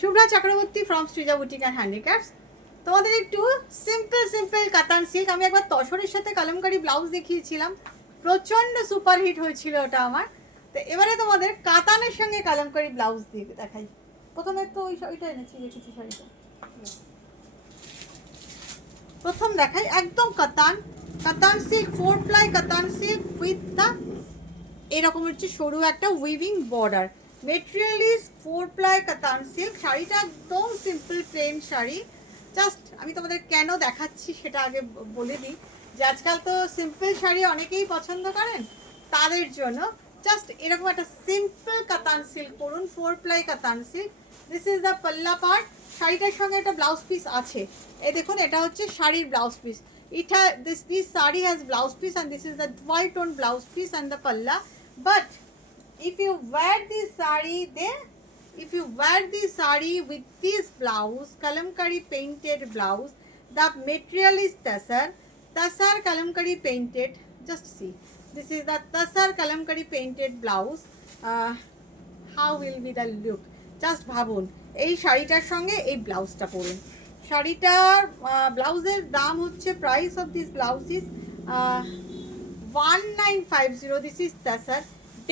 Shubhra Chakraborty from Srija boutique and handicrafts. তোমাদের একটু simple কাতান সিল্ক, আমি একবার তসরের সাথে কলমকারি ব্লাউজ দেখিয়েছিলাম, প্রচণ্ড সুপারহিট হয়েছিল ওটা আমার। তো এবারে তোমাদের কাতানের সঙ্গে কলমকারি ব্লাউজ দিয়ে দেখাই। প্রথমে তো ওইটা এনেছি, রেখেছি শাড়িটা। প্রথম দেখাই একদম কাতান সিল্ক, 4 প্লাই কাতান সিল্ক উইথ দ্য এরকম হচ্ছে সরু একটা weaving border. Material is 4 ply কাতান সিল্ক। শাড়িটা একদম সিম্পল প্লেন শাড়ি। জাস্ট আমি তোমাদের কেন দেখাচ্ছি সেটা আগে বলে দিই, যে আজকাল তো সিম্পল শাড়ি অনেকেই পছন্দ করেন, তাদের জন্য জাস্ট এরকম একটা সিম্পল কাতান সিল্ক পরুন, 4 প্লাই কাতান সিল্ক। দিস ইজ দ্য পাল্লা পার্ট। শাড়িটার সঙ্গে একটা ব্লাউজ পিস আছে, এই দেখুন এটা হচ্ছে শাড়ির blouse piece. This saree has blouse piece and this is the dual tone blouse piece and the palla. But if you wear this saree with this blouse, kalamkari painted blouse, the material is tasar kalamkari painted. Just see, this is the tasar kalamkari painted blouse. How will be the look? Just ভাবুন এই শাড়িটার সঙ্গে এই ব্লাউজটা পরুন। শাড়িটার ব্লাউজের দাম হচ্ছে, price of this blouse is 1950. This is tasar,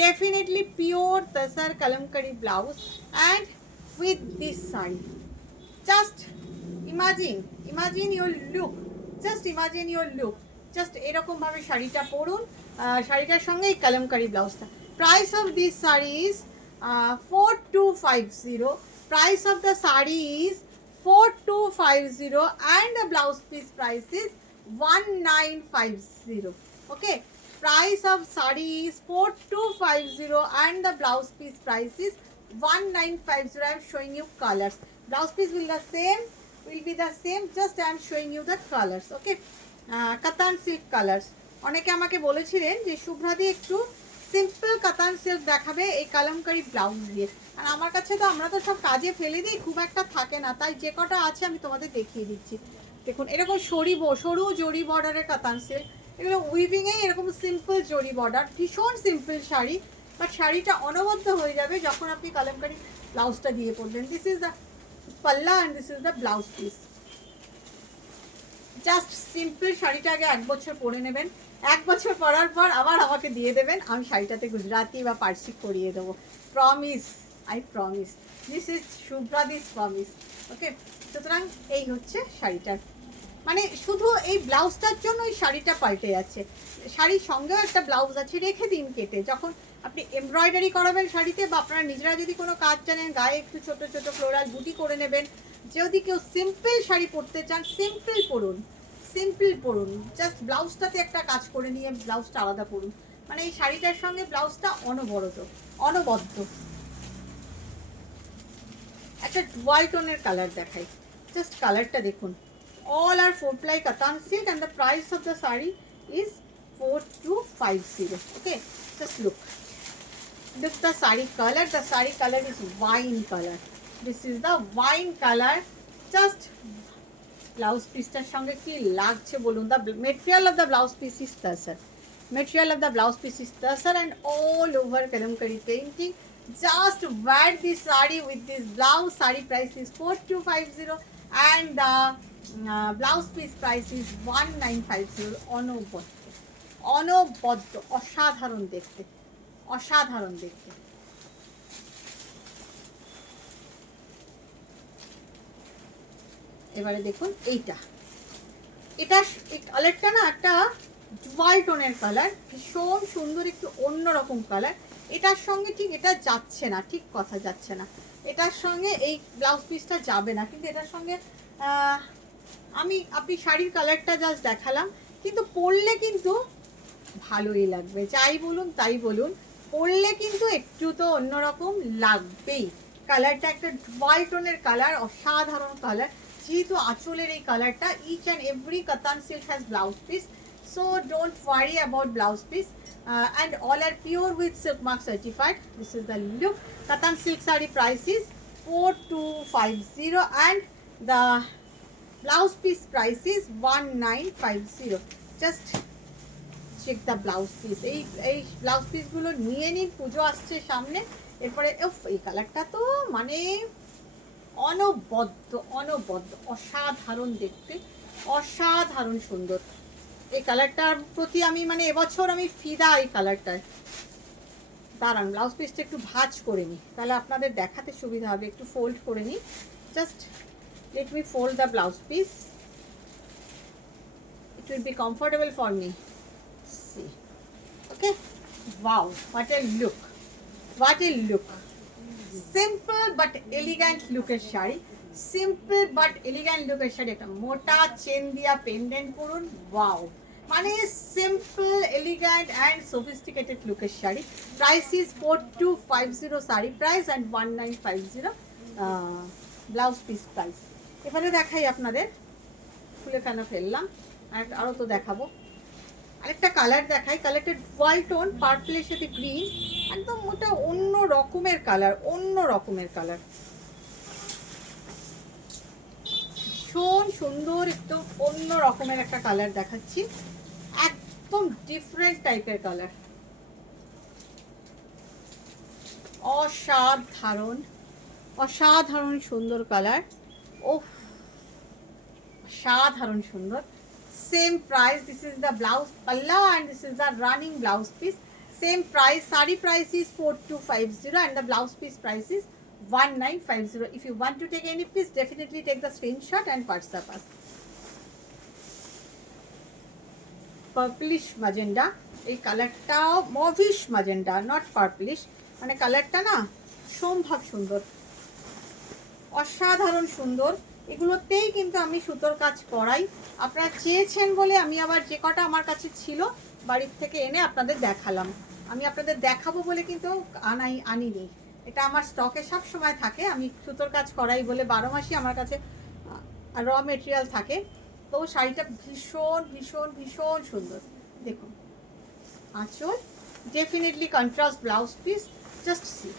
definitely pure tasar kalamkari blouse and with this saree. Just imagine your look. Just এরকম ভাবে শাড়িটা পরুন, শাড়িটার সঙ্গে এই কালামকারি ব্লাউজটা। Price of this sari is 4250. Price of the saree is 4250 and the blouse piece price is 1950. Okay, price of saree is 4250 and the blouse piece price is 1950. I am showing you colors. Blouse piece will be the same, just I am showing you the colors. Okay, কাতান silk colours. অনেকে আমাকে বলেছিলেন যে শুভ্রাদি একটু simple কাতান silk দেখাবে এই kalamkari blouse দিয়ে, আর আমার কাছে তো আমরা তো সব কাজে ফেলে দিই, খুব একটা থাকে না, তাই যে কটা আছে আমি তোমাদের দেখিয়ে দিচ্ছি। দেখুন এরকম সরু জরি বর্ডারের কাতান সিল্ক, এগুলো উইভিংয়েই এরকম সিম্পল জরি বর্ডার, ভীষণ সিম্পল শাড়ি, বাট শাড়িটা অনবদ্য হয়ে যাবে যখন আপনি কালামকারি ব্লাউজটা দিয়ে পরবেন। দিস ইজ দ্য পাল্লা and this is the blouse piece. Just simple শাড়িটা আগে 1 বছর পরে নেবেন, 1 বছর পরার পর আবার আমাকে দিয়ে দেবেন, আমি শাড়িটাতে গুজরাটি বা পার্সি করিয়ে দেবো। Promise, I promise, this is শুভ্রাদিস প্রমিস। ওকে, সুতরাং এই হচ্ছে শাড়িটার মানে, শুধু এই ব্লাউজটার জন্য এই শাড়িটা পাল্টে যাচ্ছে। শাড়ির সঙ্গেও একটা ব্লাউজ আছে, রেখে দিন কেটে, যখন আপনি এমব্রয়ডারি করাবেন শাড়িতে, বা আপনারা নিজেরা যদি কোনো কাজ জানেন, গায়ে একটু ছোট ছোট ফ্লোরাল বুটি করে নেবেন। যদি কেউ সিম্পল শাড়ি পরতে চান, সিম্পল পরুন, জাস্ট ব্লাউজটাতে একটা কাজ করে নিয়ে ব্লাউজটা আলাদা পরুন, মানে এই শাড়িটার সঙ্গে ব্লাউজটা অনবদ্য। একটা ডুয়াল টোনের কালার দেখাই, জাস্ট কালারটা দেখুন। All are 4 ply katan silk and the price of the saree is 4250. Okay, just look the saree color. The saree color is wine color. This is the wine color. Just blouse piece টার সঙ্গে কি লাগছে বলুন। The material of the blouse piece is tasar. And all over kalamkari painting. Just wear this saree with this blouse. Saree price is 4250 and the blouse piece price is 1950. অনবদ্য অসাধারণ দেখতে। এবারে দেখুন এই কালারটা না একটা ডুয়াল টোনের কালার, ভীষণ সুন্দর, একটু অন্যরকম কালার। এটার সঙ্গে ঠিক এটা যাচ্ছে না, ঠিক কথা যাচ্ছে না, এটার সঙ্গে এই ব্লাউজ পিসটা যাবে না, কিন্তু এটার সঙ্গে আপনি শাড়ির কালারটা জাস্ট দেখালাম, কিন্তু পরলে কিন্তু ভালোই লাগবে। যাই বলুন তাই বলুন, পরলে কিন্তু একটু তো অন্যরকম লাগবেই। কালারটা একটা ডুয়াল টোনের কালার, অসাধারণ কালার। যেহেতু আঁচলের এই কালারটা, each and every Katan silk has blouse piece, so don't worry about blouse piece and all are pure with silk mark certified. This is the look. Katan silk sari price is 4250 and the blouse piece price is 1950. Just check the blouse piece. এই blouse পিসগুলো নিয়ে নিন, পুজো আসছে সামনে। এরপরে এই কালারটা তো মানে অনবদ্য অনবদ্য, অসাধারণ দেখতে, অসাধারণ সুন্দর। এই কালারটার প্রতি আমি মানে এবছর আমি ফিদা এই কালারটায়। দাঁড়ান ব্লাউজ পিসটা একটু ভাঁজ করে নিই, তাহলে আপনাদের দেখাতে সুবিধা হবে। একটু ফোল্ড করে নিই, just let me fold the blouse piece, it will be comfortable for me. See, okay, wow, what a look, what a look, simple but elegant লুকের শাড়ি, সিম্পল বাট এলিগ্যান্ট লুকের শাড়ি। একটা মোটা চেন দিয়া পেন্ডেন্ট করুন, wow, মানে simple elegant and sophisticated লুকের sari. Price is 4250 sari price and 1950 blouse piece price. এবারে দেখাই আপনাদের, খুলে ফেনা ফেললাম, আরও তো দেখাবো। আরেকটা কালার দেখাই, কালারটা ডুয়াল টোন, পার্পলের সাথে গ্রিন, একদম ওটা অন্য রকমের কালার, অন্য রকমের কালার, ভীষণ সুন্দর, একদম অন্য রকমের একটা কালার দেখাচ্ছি, একদম ডিফারেন্ট টাইপের কালার, অসাধারণ অসাধারণ সুন্দর কালার, ওহ সাধারণ সুন্দর। Same price, this is the blouse পাল্লা and this is the running blouse piece. Same price, sari price is 4250 and the blouse piece price is 1950. If you want to take any piece, definitely take the screenshot and WhatsApp us. Purplish magenta, এই কালারটা mauvish magenta, not purplish, মানে কালারটা না সম্ভব সুন্দর, অসাধারণ সুন্দর। এগুলোতেই কিন্তু আমি সুতোর কাজ করাই, আপনারা চেয়েছেন বলে আমি আবার যে কটা আমার কাছে ছিল বাড়ির থেকে এনে আপনাদের দেখালাম। আমি আপনাদের দেখাবো বলে কিন্তু আনিনি, এটা আমার স্টকে সব সময় থাকে, আমি সুতোর কাজ করাই বলে 12 মাসই আমার কাছে র মেটেরিয়াল থাকে। তো শাড়িটা ভীষণ ভীষণ ভীষণ সুন্দর, দেখুন আঁচল, definitely contrast blouse piece, just see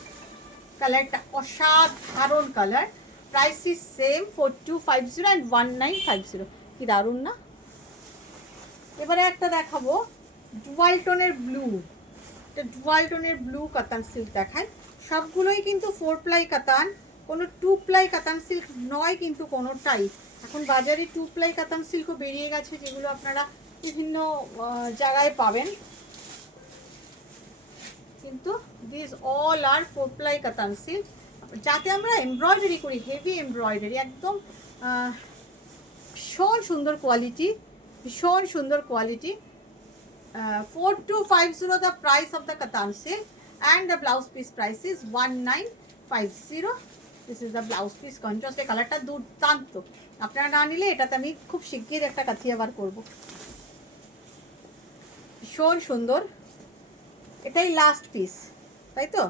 কালারটা অসাধারণ colour. Price is same 4250 and 1950, কি দারুণ না। এবারে একটা দেখাবো ডুয়াল টোনের ব্লু, এটা ডুয়াল টোনের ব্লু কাতান সিল্ক দেখায়। সবগুলোই কিন্তু 4 প্লাই কাতান, কোনো 2 প্লাই কাতান সিল্ক নয় কিন্তু কোনোটাই। এখন বাজারে 2 প্লাই কাতান সিল্কও বেরিয়ে গেছে, যেগুলো আপনারা বিভিন্ন জায়গায় পাবেন, কিন্তু দিস অল আর 4 প্লাই কাতান সিল্ক, যাতে আমরা এমব্রয়ডারি করি, হেভি এমব্রয়ডারি, একদম ভীষণ সুন্দর কোয়ালিটি, ভীষণ সুন্দর quality. 4250 the price of the katan silk and the blouse piece price is 1950. This is the blouse piece contrast, এই কালারটা দুর্দান্ত, আপনারা না নিলে এটাতে আমি খুব শিগগির একটা কাথিয়া বার করবো, ভীষণ সুন্দর। এটাই লাস্ট পিস, তাই তো?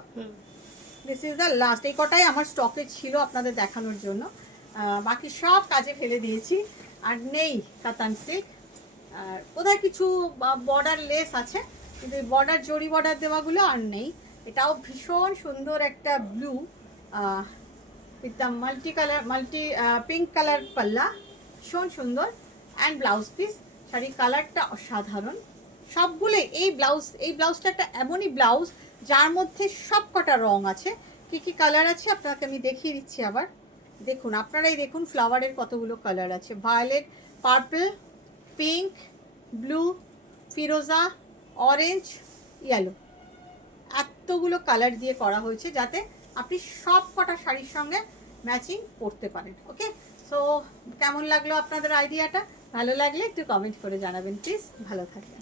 দিস ইজ দ্য লাস্ট, এই কটাই আমার স্টকে ছিল আপনাদের দেখানোর জন্য, বাকি সব কাজে ফেলে দিয়েছি, আর নেই কাতান সিল্ক। আর কোথায় কিছু বর্ডার লেস আছে, কিন্তু এই বর্ডার জরি বর্ডার দেওয়াগুলো আর নেই। এটাও ভীষণ সুন্দর একটা blue with the multi pink colour পাল্লা, ভীষণ সুন্দর, অ্যান্ড ব্লাউজ পিস। শাড়ির কালারটা অসাধারণ, সবগুলো এই ব্লাউজটা একটা এমনই ব্লাউজ যার মধ্যে সব কটা রং আছে। কি কি কালার আছে আপনাকে আমি দেখিয়ে দিচ্ছি আবার, দেখুন আপনারাই দেখুন, ফ্লাওয়ারের কতগুলো কালার আছে, ভায়োলেট, পার্পল, পিঙ্ক, ব্লু, ফিরোজা, অরেঞ্জ, ইয়েলো, এতগুলো কালার দিয়ে করা হয়েছে যাতে আপনি সব কটা শাড়ির সঙ্গে ম্যাচিং করতে পারেন। ওকে, সো কেমন লাগলো আপনাদের আইডিয়াটা? ভালো লাগলে একটু কমেন্ট করে জানাবেন প্লিজ। ভালো থাকবেন।